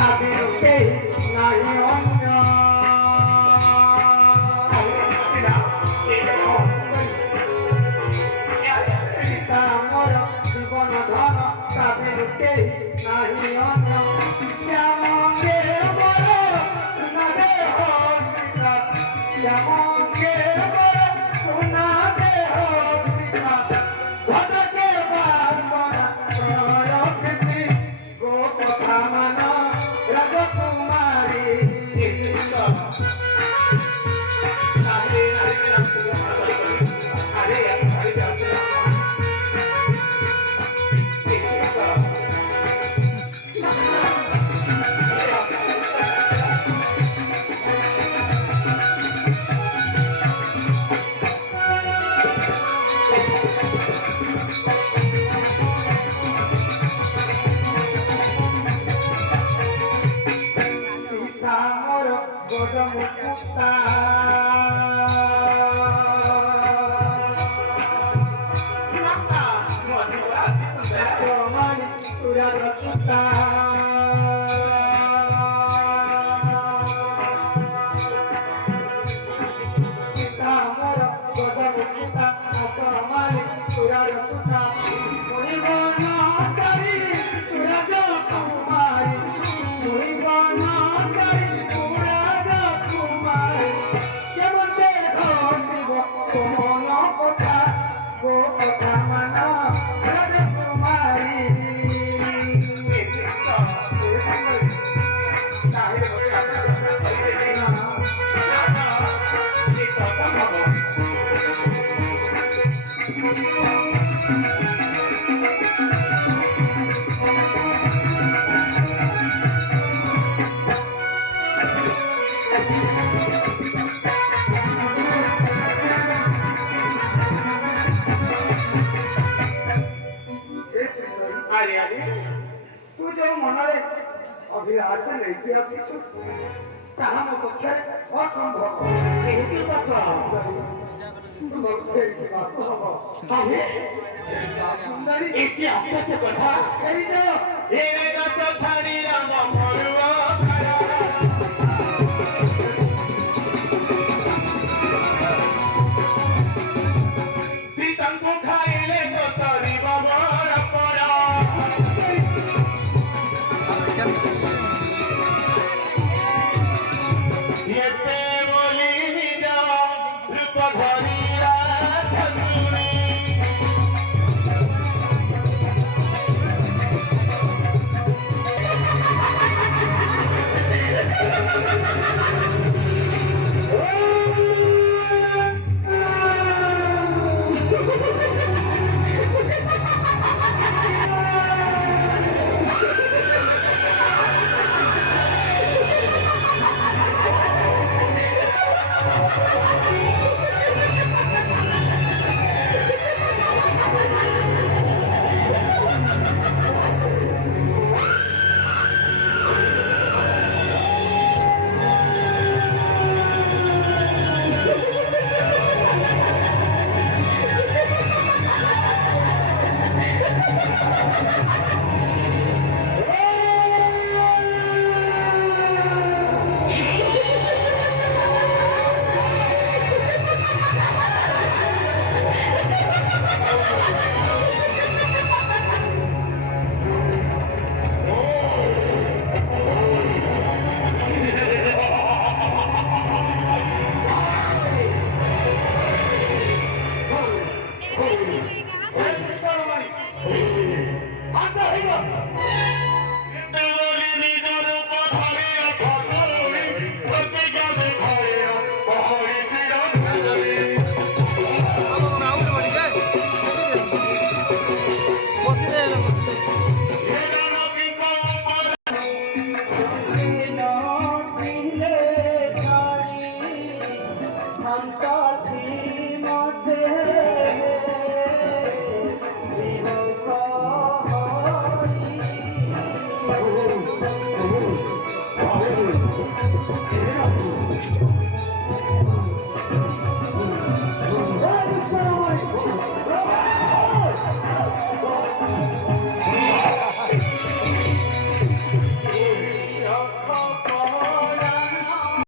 তাদেরকে নাই অন্য সীতা মোর জীবন ধন তাদেরকে নাই অন্য শ্যামকে বল শোনাবে হো সীতা শ্যামকে বল শোনাবে হো সীতা ঝটকে বাসনা প্রকৃতি গো কথা মান রাজকুমারী মুক্তা মানি তুরার সুতা সীতা মোর গজমুক্তা মানি তুরার সুতা মণিবন চারি তুরাজ কুমারী মণিবন চারি কথা মান রাজকুমারী तू जो मनरे अभिलाष लेके आसु ताहा मो पक्षे असंभव एही बात सुंदरी एकी आश्चर्य कथा फेरी जाओ एने गात छाड़ी राम मरुआ सीता को खाइले तो तरी बाबा Thank you.